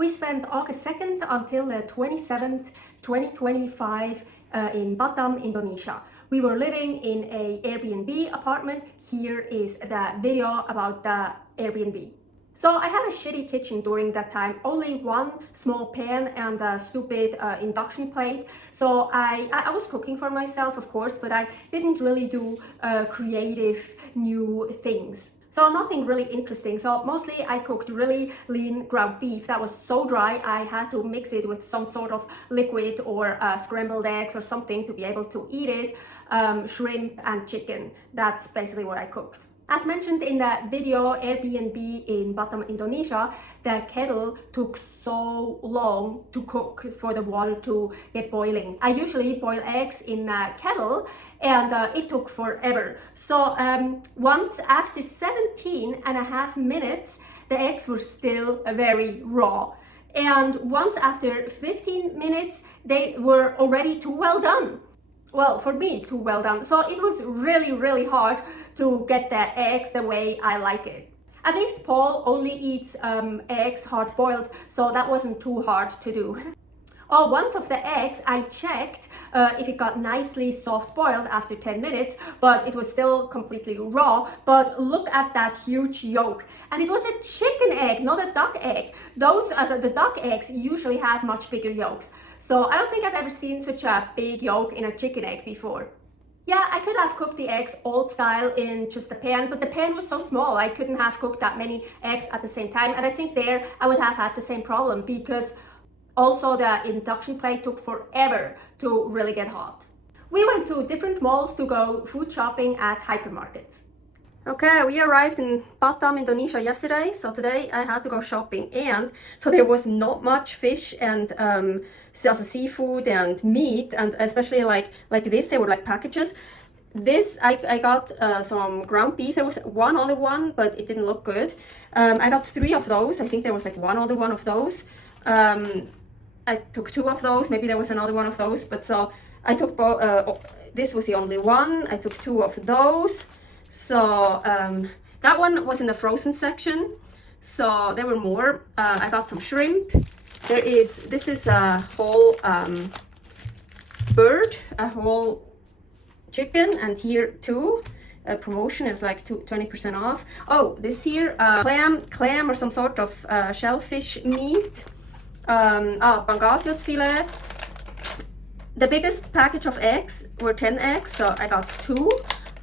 We spent August 2nd until the 27th, 2025 in Batam, Indonesia. We were living in a Airbnb apartment. Here is the video about the Airbnb. So I had a shitty kitchen during that time, only one small pan and a stupid induction plate. So I was cooking for myself, of course, but I didn't really do creative new things. So nothing really interesting. So mostly I cooked really lean ground beef that was so dry I had to mix it with some sort of liquid or scrambled eggs or something to be able to eat it. Shrimp and chicken. That's basically what I cooked. As mentioned in the video Airbnb in Batam, Indonesia, the kettle took so long to cook for the water to get boiling. I usually boil eggs in a kettle and it took forever. So once after 17 and a half minutes, the eggs were still very raw. And once after 15 minutes, they were already too well done. Well, for me, too well done. So it was really hard to get the eggs the way I like it. At least Paul only eats eggs hard boiled, so that wasn't too hard to do. Oh, once of the eggs, I checked if it got nicely soft boiled after 10 minutes, but it was still completely raw. But look at that huge yolk. And it was a chicken egg, not a duck egg. The duck eggs usually have much bigger yolks. So I don't think I've ever seen such a big yolk in a chicken egg before. Yeah, I could have cooked the eggs old style in just a pan, but the pan was so small I couldn't have cooked that many eggs at the same time. And I think there I would have had the same problem because also the induction plate took forever to really get hot. We went to different malls to go food shopping at hypermarkets. Okay, we arrived in Batam, Indonesia yesterday, so today I had to go shopping, and so there was not much fish and also seafood and meat, and especially like this, they were like packages. This, I got some ground beef. There was one other one, but it didn't look good. I got 3 of those. I think there was like one other one of those. I took 2 of those. Maybe there was another one of those, but so I took both. This was the only one. I took 2 of those. So that one was in the frozen section. So there were more. I got some shrimp. This is a whole bird, a whole chicken, and here too. Promotion is like 20% off. Oh, this here, clam or some sort of shellfish meat. Pangasius filet. The biggest package of eggs were 10 eggs, so I got 2.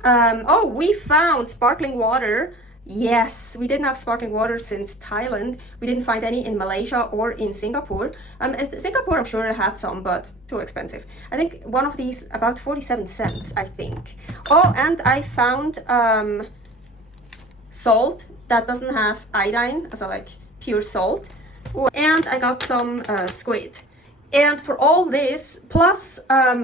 Oh, we found sparkling water. Yes, we didn't have sparkling water since Thailand. We didn't find any in Malaysia or in Singapore. Singapore, I'm sure I had some, but too expensive. I think one of these about 47 cents, I think. Oh, and I found salt that doesn't have iodine, so like pure salt. And I got some squid. And for all this, plus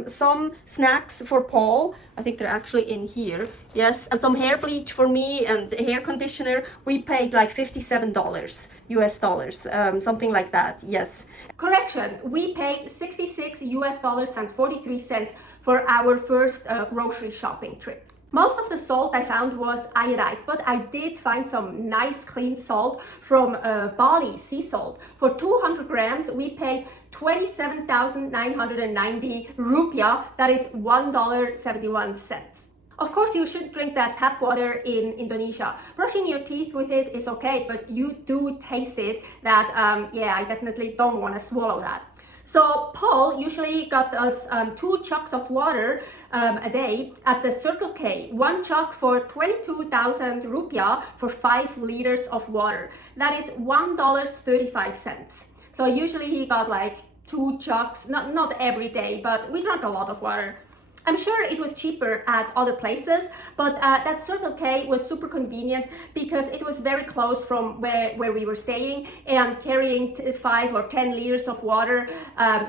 some snacks for Paul, I think they're actually in here, yes, and some hair bleach for me and hair conditioner, we paid like $57 US dollars, something like that, yes. Correction, we paid $66 US dollars and 43 cents for our first grocery shopping trip. Most of the salt I found was iodized, but I did find some nice clean salt from Bali, sea salt. For 200 grams, we paid 27,990 rupiah, that is $1.71. Of course, you should drink that tap water in Indonesia. Brushing your teeth with it is okay, but you do taste it that, yeah, I definitely don't want to swallow that. So Paul usually got us 2 chucks of water a day at the Circle K. 1 chuck for 22,000 rupiah for 5 liters of water. That is $1.35. So usually he got like 2 chucks, not every day, but we drank a lot of water. I'm sure it was cheaper at other places, but that Circle K was super convenient because it was very close from where we were staying, and carrying 5 or 10 liters of water,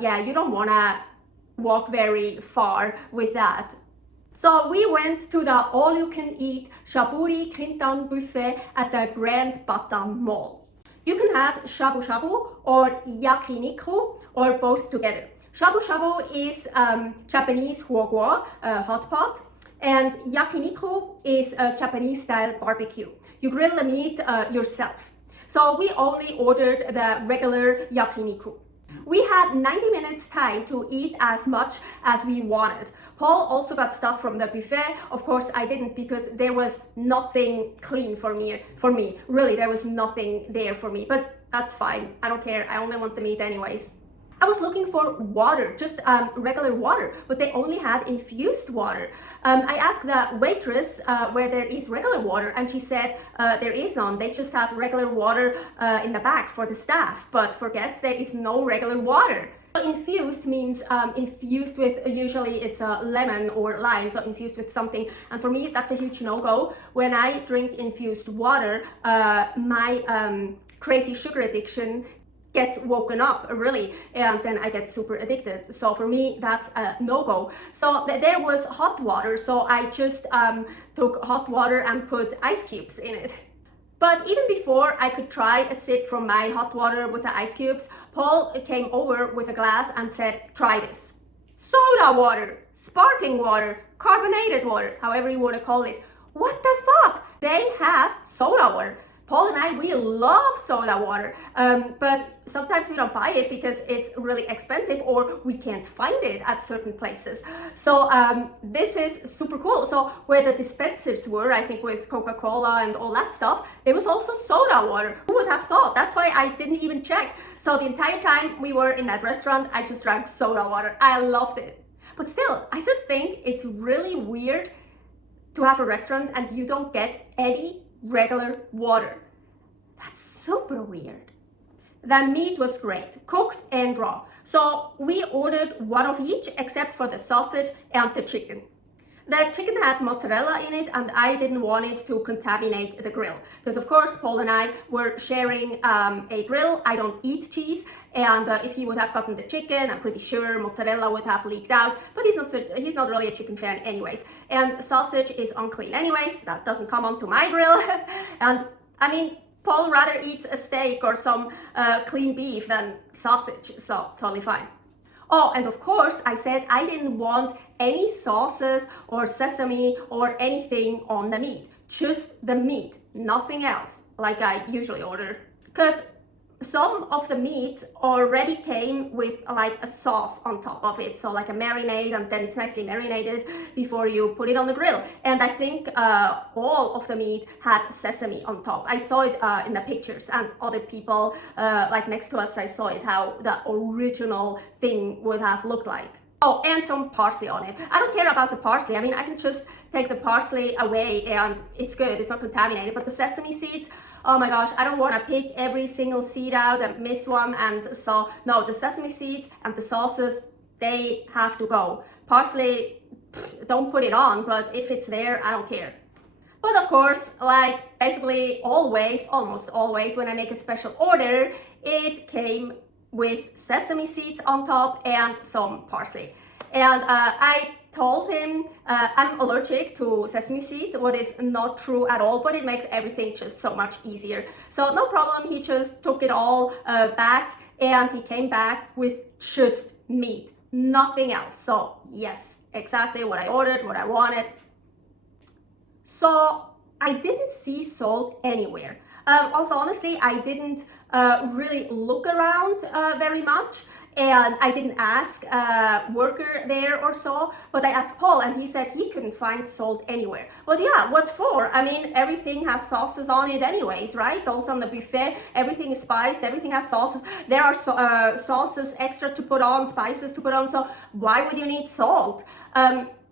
yeah, you don't want to walk very far with that. So we went to the all-you-can-eat Shaburi Krintan buffet at the Grand Batam Mall. You can have shabu shabu or yakiniku or both together. Shabu shabu is Japanese huoguo, hot pot, and yakiniku is a Japanese style barbecue. You grill the meat yourself. So we only ordered the regular yakiniku. We had 90 minutes time to eat as much as we wanted. Paul also got stuff from the buffet. Of course, I didn't because there was nothing clean for me. Really, there was nothing there for me, but that's fine. I don't care. I only want the meat anyways. I was looking for water, just regular water, but they only had infused water. I asked the waitress where there is regular water, and she said there is none. They just have regular water in the back for the staff, but for guests there is no regular water. Infused means infused with, usually it's a lemon or lime, so infused with something, and for me that's a huge no-go. When I drink infused water, my crazy sugar addiction gets woken up really, and then I get super addicted. So for me that's a no-go. So there was hot water, so I just took hot water and put ice cubes in it. But even before I could try a sip from my hot water with the ice cubes, Paul came over with a glass and said, try this. Soda water, sparkling water, carbonated water, however you want to call this. What the fuck? They have soda water. Paul and I, we love soda water, but sometimes we don't buy it because it's really expensive or we can't find it at certain places. So this is super cool. So where the dispensers were, I think with Coca-Cola and all that stuff, there was also soda water. Who would have thought? That's why I didn't even check. So the entire time we were in that restaurant, I just drank soda water. I loved it. But still, I just think it's really weird to have a restaurant and you don't get any regular water. That's super weird. The meat was great, cooked and raw. So we ordered one of each except for the sausage and the chicken. The chicken had mozzarella in it and I didn't want it to contaminate the grill. Because of course Paul and I were sharing a grill. I don't eat cheese, and if he would have gotten the chicken, I'm pretty sure mozzarella would have leaked out, but he's not really a chicken fan anyways. And sausage is unclean anyways, that doesn't come onto my grill. And I mean, Paul rather eats a steak or some clean beef than sausage, so totally fine. Oh, and of course I said I didn't want any sauces or sesame or anything on the meat, just the meat, nothing else like I usually order. Because some of the meats already came with like a sauce on top of it, so like a marinade, and then it's nicely marinated before you put it on the grill. And I think all of the meat had sesame on top. I saw it in the pictures, and other people like next to us, I saw it how the original thing would have looked like. Oh, and some parsley on it. I don't care about the parsley. I mean, I can just take the parsley away and it's good, it's not contaminated. But the sesame seeds, oh my gosh, I don't want to pick every single seed out and miss one. And so, no, the sesame seeds and the sauces, they have to go. Parsley, don't put it on, but if it's there, I don't care. But of course, like basically always, almost always, when I make a special order, it came with sesame seeds on top and some parsley. And I told him I'm allergic to sesame seeds, what is not true at all, but it makes everything just so much easier. So no problem, he just took it all back, and he came back with just meat, nothing else. So yes, exactly what I ordered, what I wanted. So I didn't see salt anywhere. Also, honestly, I didn't really look around very much, and I didn't ask a worker there or so, but I asked Paul and he said he couldn't find salt anywhere. But yeah, what for? I mean, everything has sauces on it anyways, right? Also on the buffet, everything is spiced, everything has sauces. There are sauces extra to put on, spices to put on, so why would you need salt?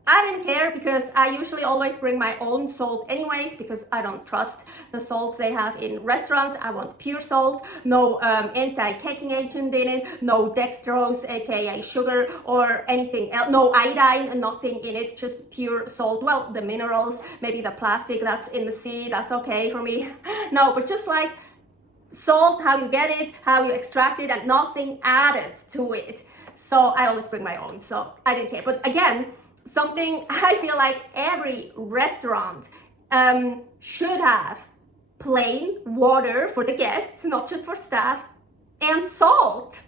I didn't care because I usually always bring my own salt anyways, because I don't trust the salts they have in restaurants. I want pure salt, no anti-caking agent in it, no dextrose, aka sugar, or anything else, no iodine, nothing in it, just pure salt. Well, the minerals, maybe the plastic that's in the sea, that's okay for me. No, but just like salt, how you get it, how you extract it, and nothing added to it. So I always bring my own, so I didn't care. But again, something I feel like every restaurant should have: plain water for the guests, not just for staff, and salt.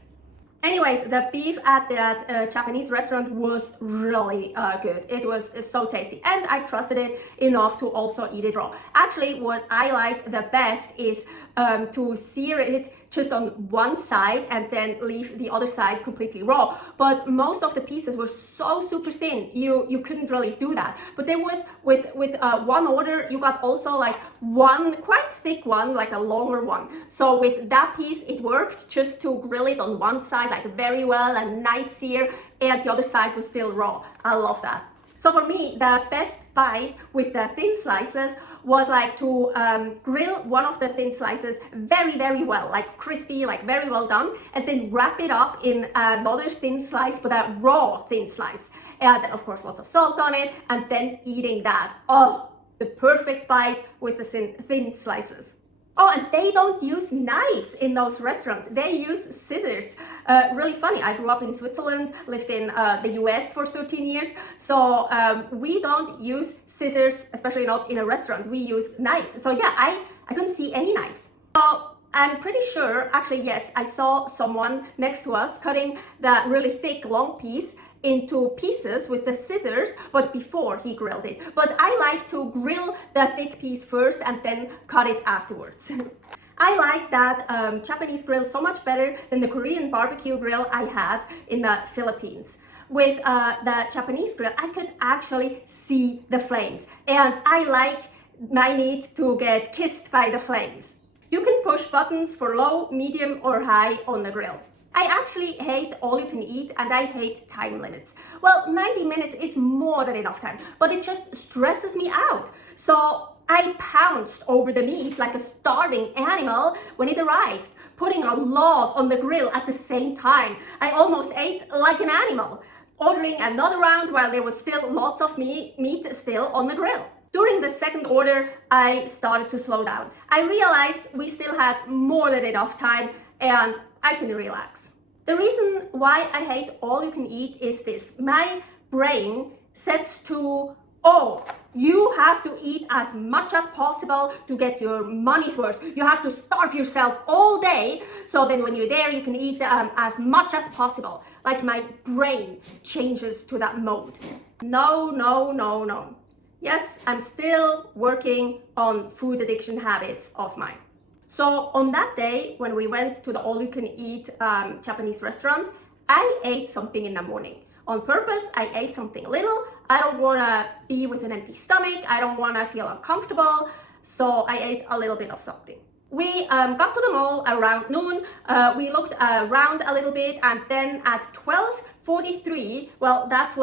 Anyways, the beef at that Japanese restaurant was really good. It was so tasty, and I trusted it enough to also eat it raw. Actually, what I like the best is to sear it just on one side and then leave the other side completely raw. But most of the pieces were so super thin, you couldn't really do that. But there was, with one order, you got also like one quite thick one, like a longer one. So with that piece, it worked just to grill it on one side like very well and nice sear, and the other side was still raw. I love that. So for me, the best bite with the thin slices was like to grill one of the thin slices very, very well, like crispy, like very well done, and then wrap it up in another thin slice, but a raw thin slice. And then of course lots of salt on it, and then eating that. Oh, the perfect bite with the thin slices. Oh, and they don't use knives in those restaurants. They use scissors. Really funny. I grew up in Switzerland, lived in the US for 13 years. So we don't use scissors, especially not in a restaurant. We use knives. So yeah, I couldn't see any knives. So I'm pretty sure, actually, yes, I saw someone next to us cutting that really thick, long piece into pieces with the scissors, but before he grilled it. But I like to grill the thick piece first and then cut it afterwards. I like that Japanese grill so much better than the Korean barbecue grill I had in the Philippines. With the Japanese grill, I could actually see the flames, and I like my meat to get kissed by the flames. You can push buttons for low, medium, or high on the grill. I actually hate all you can eat, and I hate time limits. Well, 90 minutes is more than enough time, but it just stresses me out. So I pounced over the meat like a starving animal when it arrived, putting a log on the grill at the same time. I almost ate like an animal, ordering another round while there was still lots of meat still on the grill. During the second order, I started to slow down. I realized we still had more than enough time, and I can relax. The reason why I hate all you can eat is this. My brain sets to, oh, you have to eat as much as possible to get your money's worth. You have to starve yourself all day, so then when you're there, you can eat as much as possible. Like my brain changes to that mode. No, no, no, no. Yes, I'm still working on food addiction habits of mine. So on that day, when we went to the all-you-can-eat Japanese restaurant, I ate something in the morning. On purpose, I ate something little. I don't want to be with an empty stomach. I don't want to feel uncomfortable. So I ate a little bit of something. We got to the mall around noon. We looked around a little bit, and then at 12:43, well, that's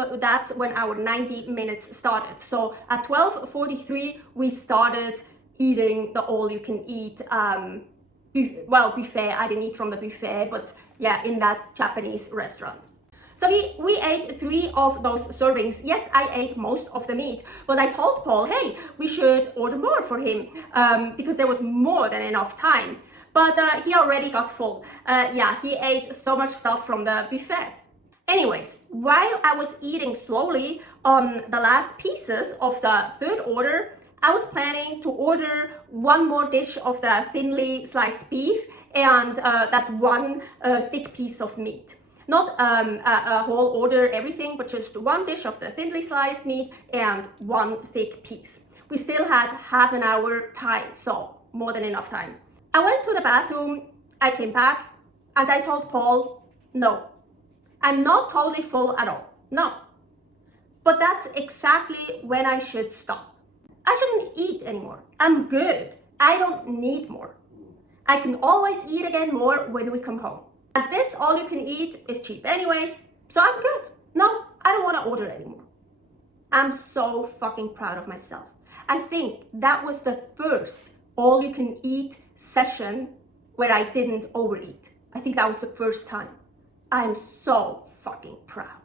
when our 90 minutes started. So at 12:43, we started eating the all-you-can-eat buffet. I didn't eat from the buffet, but yeah, in that Japanese restaurant. So we ate 3 of those servings. Yes, I ate most of the meat, but I told Paul, hey, we should order more for him because there was more than enough time. But he already got full. Yeah, he ate so much stuff from the buffet. Anyways, while I was eating slowly on the last pieces of the third order, I was planning to order one more dish of the thinly sliced beef and that one thick piece of meat. Not a whole order, everything, but just one dish of the thinly sliced meat and one thick piece. We still had half an hour time, so more than enough time. I went to the bathroom, I came back, and I told Paul, no, I'm not totally full at all, no. But that's exactly when I should stop. I shouldn't eat anymore. I'm good. I don't need more. I can always eat again more when we come home. And this all you can eat is cheap anyways, so I'm good. No, I don't want to order anymore. I'm so fucking proud of myself. I think that was the first all you can eat session where I didn't overeat. I think that was the first time. I'm so fucking proud.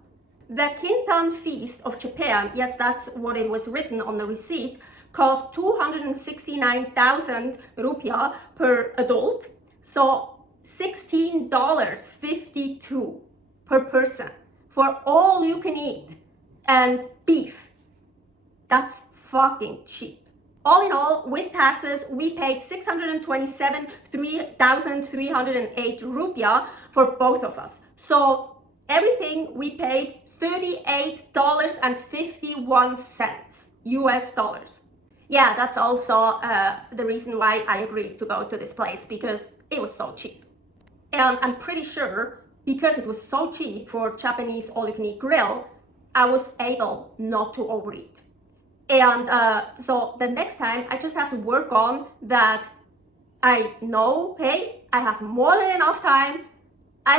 The Kintan Feast of Japan, yes, that's what it was written on the receipt, cost 269,000 rupiah per adult, so $16.52 per person for all you can eat and beef. That's fucking cheap. All in all, with taxes, we paid 627,308 rupiah for both of us. So everything we paid $38.51 US dollars. Yeah, that's also the reason why I agreed to go to this place, because it was so cheap. And I'm pretty sure because it was so cheap for Japanese all-you-can-eat grill, I was able not to overeat. And so the next time I just have to work on that. I know, hey, I have more than enough time. I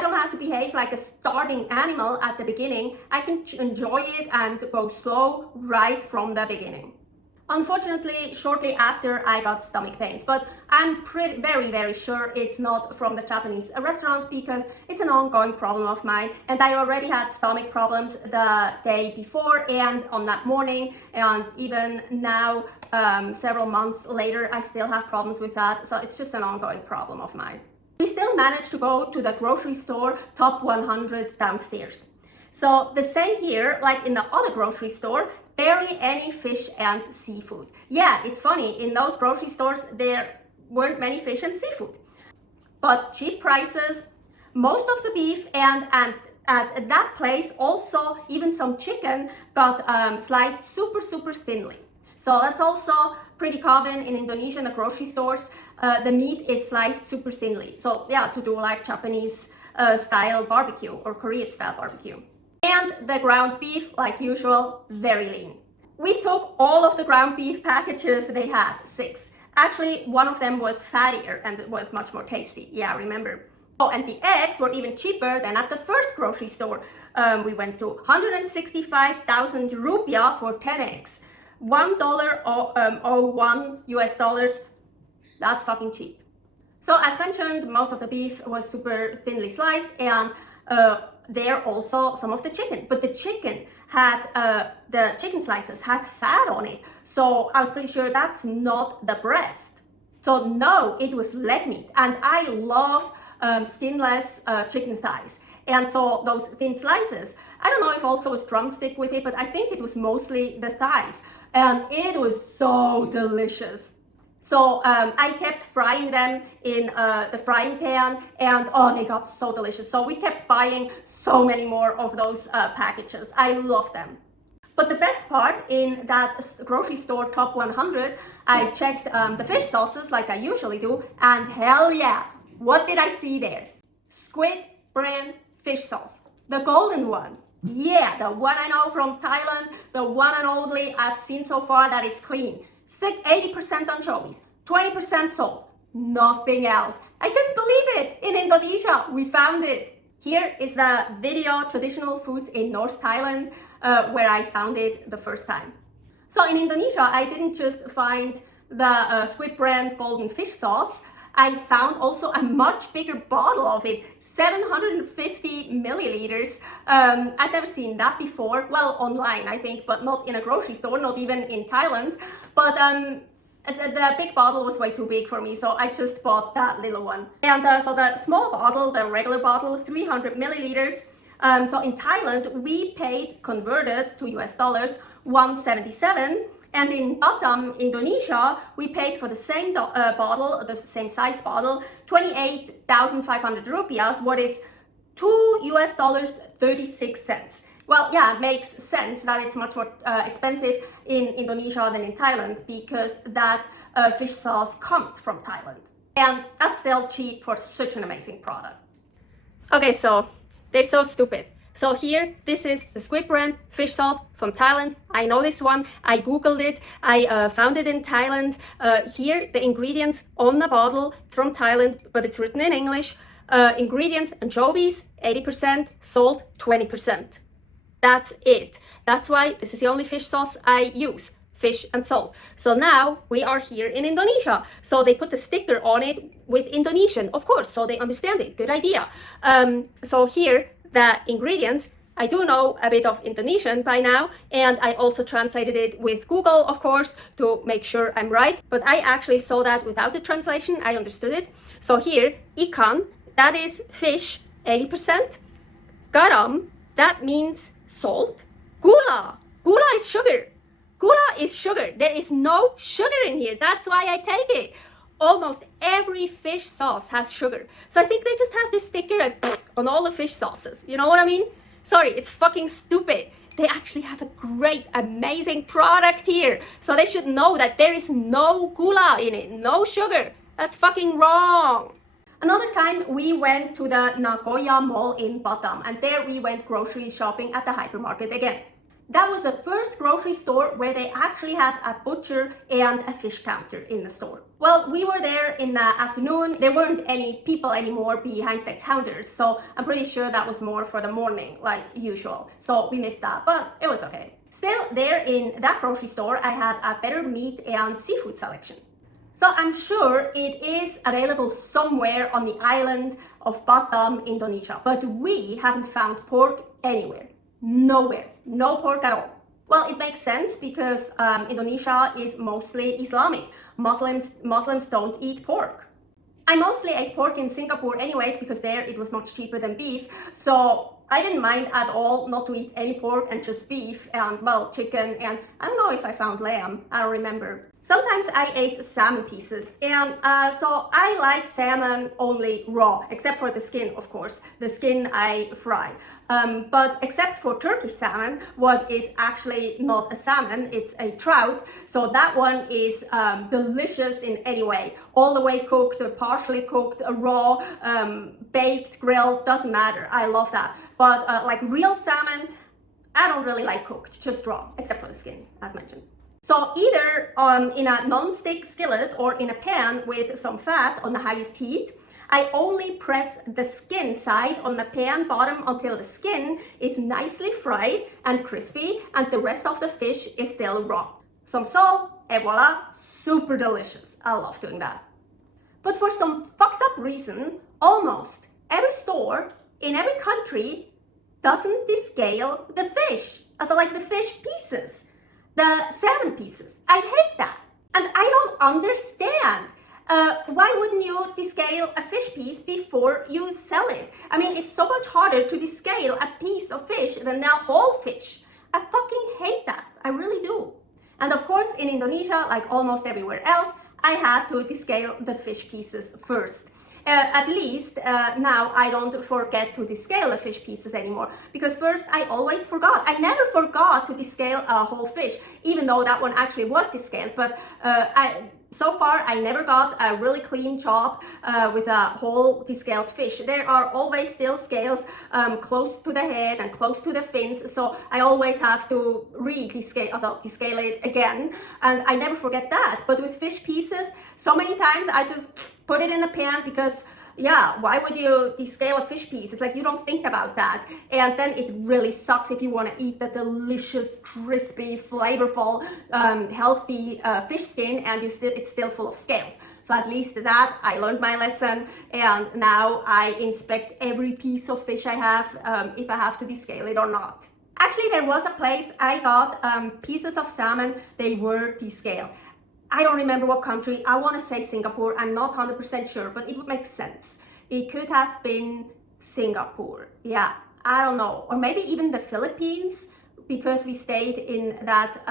don't have to behave like a starving animal at the beginning. I can enjoy it and go slow right from the beginning. Unfortunately, shortly after, I got stomach pains, but I'm very sure it's not from the Japanese restaurant, because it's an ongoing problem of mine, and I already had stomach problems the day before and on that morning, and even now, several months later, I still have problems with that, so it's just an ongoing problem of mine. We still managed to go to the grocery store top 100 downstairs. So the same here, like in the other grocery store, barely any fish and seafood. Yeah, it's funny, in those grocery stores there weren't many fish and seafood, but cheap prices, most of the beef, and at that place also even some chicken got sliced super thinly. So that's also pretty common in Indonesia in the grocery stores. The meat is sliced super thinly. So yeah, to do like Japanese style barbecue or Korean style barbecue. And the ground beef, like usual, very lean. We took all of the ground beef packages they had, 6. Actually, one of them was fattier and it was much more tasty. Yeah, remember. Oh, and the eggs were even cheaper than at the first grocery store. We went to 165,000 rupiah for 10 eggs. $1.01 US dollars. That's fucking cheap. So as mentioned, most of the beef was super thinly sliced, and there also some of the chicken, but the chicken had the chicken slices had fat on it, so I was pretty sure that's not the breast. So no, it was leg meat, and I love skinless chicken thighs, and so those thin slices, I don't know if also was drumstick with it, but I think it was mostly the thighs, and it was so delicious. So I kept frying them in the frying pan, and oh, they got so delicious. So we kept buying so many more of those packages. I love them. But the best part, in that grocery store top 100, I checked the fish sauces like I usually do, and hell yeah, what did I see there? Squid brand fish sauce, the golden one. Yeah, the one I know from Thailand, the one and only I've seen so far that is clean. 80% anchovies, 20% salt, nothing else. I can't believe it. In Indonesia, we found it. Here is the video Traditional Foods in North Thailand, where I found it the first time. So in Indonesia, I didn't just find the squid brand golden fish sauce. I found also a much bigger bottle of it, 750 milliliters. I've never seen that before. Well, online, I think, but not in a grocery store, not even in Thailand. But the big bottle was way too big for me, so I just bought that little one. And so the small bottle, the regular bottle, 300 milliliters. So in Thailand, we paid, converted to US dollars, 177. And in Batam, Indonesia, we paid for the same bottle, the same size bottle, 28,500 rupiahs, what is $2.36. Well, yeah, it makes sense that it's much more expensive in Indonesia than in Thailand, because that fish sauce comes from Thailand. And that's still cheap for such an amazing product. Okay, so they're so stupid. So here, this is the squid brand fish sauce from Thailand. I know this one. I googled it. I found it in Thailand. Here, the ingredients on the bottle. It's from Thailand, but it's written in English. Ingredients: anchovies, 80%, salt, 20%. That's it. That's why this is the only fish sauce I use. Fish and salt. So now we are here in Indonesia. So they put the sticker on it with Indonesian, of course, so they understand it. Good idea. So here, the ingredients, I do know a bit of Indonesian by now, and I also translated it with Google, of course, to make sure I'm right. But I actually saw that without the translation, I understood it. So here, ikan, that is fish, 80%. Garam, that means salt. Gula, gula is sugar. Gula is sugar. There is no sugar in here. That's why I take it. Almost every fish sauce has sugar. So I think they just have this sticker on all the fish sauces. You know what I mean? Sorry, it's fucking stupid. They actually have a great, amazing product here. So they should know that there is no gula in it, no sugar. That's fucking wrong. Another time we went to the Nagoya Mall in Batam, and there we went grocery shopping at the hypermarket again. That was the first grocery store where they actually had a butcher and a fish counter in the store. Well, we were there in the afternoon. There weren't any people anymore behind the counters, so I'm pretty sure that was more for the morning, like usual. So we missed that, but it was okay. Still, there in that grocery store, I had a better meat and seafood selection. So I'm sure it is available somewhere on the island of Batam, Indonesia, but we haven't found pork anywhere. Nowhere. No pork at all. Well, it makes sense because Indonesia is mostly Islamic. Muslims don't eat pork. I mostly ate pork in Singapore anyways because there it was much cheaper than beef. So I didn't mind at all not to eat any pork and just beef and, well, chicken, and I don't know if I found lamb. I don't remember. Sometimes I ate salmon pieces, and so I like salmon only raw, except for the skin, of course. The skin I fry. But except for Turkish salmon, what is actually not a salmon, it's a trout. So that one is delicious in any way. All the way cooked, partially cooked, raw, baked, grilled, doesn't matter. I love that. But like real salmon, I don't really like cooked, just raw, except for the skin, as mentioned. So either in a non-stick skillet or in a pan with some fat on the highest heat, I only press the skin side on the pan bottom until the skin is nicely fried and crispy and the rest of the fish is still raw. Some salt, and voila, super delicious. I love doing that. But for some fucked up reason, almost every store in every country doesn't descale the fish. Also like the fish pieces, the salmon pieces. I hate that. And I don't understand. Why wouldn't you descale a fish piece before you sell it? I mean, it's so much harder to descale a piece of fish than a whole fish. I fucking hate that. I really do. And of course, in Indonesia, like almost everywhere else, I had to descale the fish pieces first. At least now I don't forget to descale the fish pieces anymore, because first I always forgot. I never forgot to descale a whole fish, even though that one actually was descaled. But so far, I never got a really clean chop with a whole descaled fish. There are always still scales close to the head and close to the fins, so I always have to descale it again, and I never forget that. But with fish pieces, so many times I just put it in the pan because, yeah, why would you descale a fish piece? It's like you don't think about that. And then it really sucks if you want to eat the delicious, crispy, flavorful, healthy fish skin and it's still full of scales. So at least that, I learned my lesson, and now I inspect every piece of fish I have, if I have to descale it or not. Actually, there was a place I got pieces of salmon, they were descaled. I don't remember what country. I want to say Singapore. I'm not 100% sure, but it would make sense. It could have been Singapore. Yeah, I don't know. Or maybe even the Philippines, because we stayed in that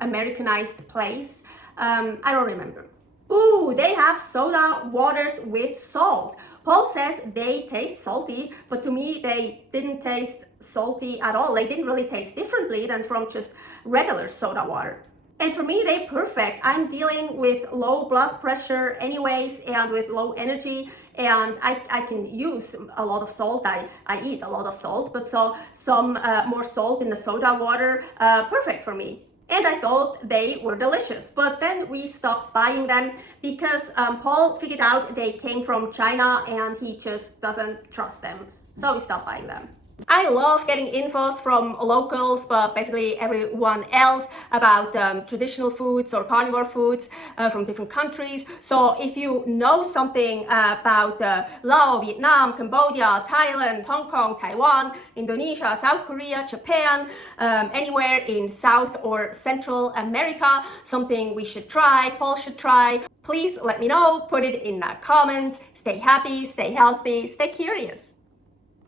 Americanized place. I don't remember. Ooh, they have soda waters with salt. Paul says they taste salty, but to me, they didn't taste salty at all. They didn't really taste differently than from just regular soda water. And for me, they're perfect. I'm dealing with low blood pressure anyways and with low energy, and I can use a lot of salt. I eat a lot of salt, but so some more salt in the soda water, perfect for me. And I thought they were delicious, but then we stopped buying them because Paul figured out they came from China and he just doesn't trust them. So we stopped buying them. I love getting infos from locals, but basically everyone else about traditional foods or carnivore foods from different countries. So if you know something about Laos, Vietnam, Cambodia, Thailand, Hong Kong, Taiwan, Indonesia, South Korea, Japan, anywhere in South or Central America, something we should try, Paul should try, please let me know, put it in the comments. Stay happy, stay healthy, stay curious.